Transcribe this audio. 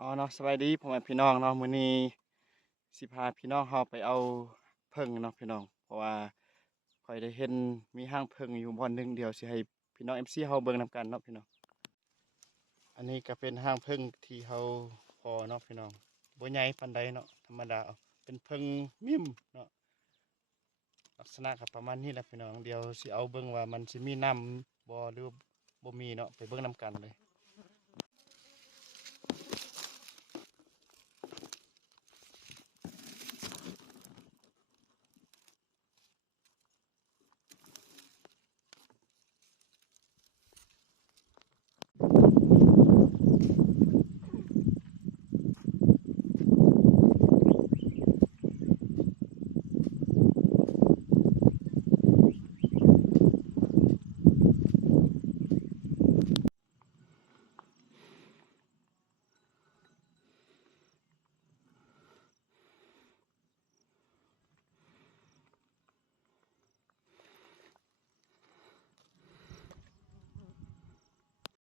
อ๋อเนาะสบายดีพ่อแม่พี่น้องเนาะมื้อนี้สิพาพี่น้องเฮาไปเอาผึ้งเนาะพี่น้องเพราะว่าข้อยได้เห็นมีห้างผึ้งอยู่บ่อนหนึ่งเดี๋ยวสิให้พี่น้อง FC เฮาเบิ่งนำกันเนาะพี่น้องอันนี้ก็เป็นห้างผึ้งที่เฮาพอเนาะพี่น้องบ่ใหญ่ปานใดเนาะธรรมดาเอาเป็นผึ้งมิ่มเนาะลักษณะก็ประมาณนี้แหละพี่น้องเดี๋ยวสิเอาเบิ่งว่ามันสิมีน้ำบ่หรือบ่มีเนาะไปเบิ่งนำกันเลย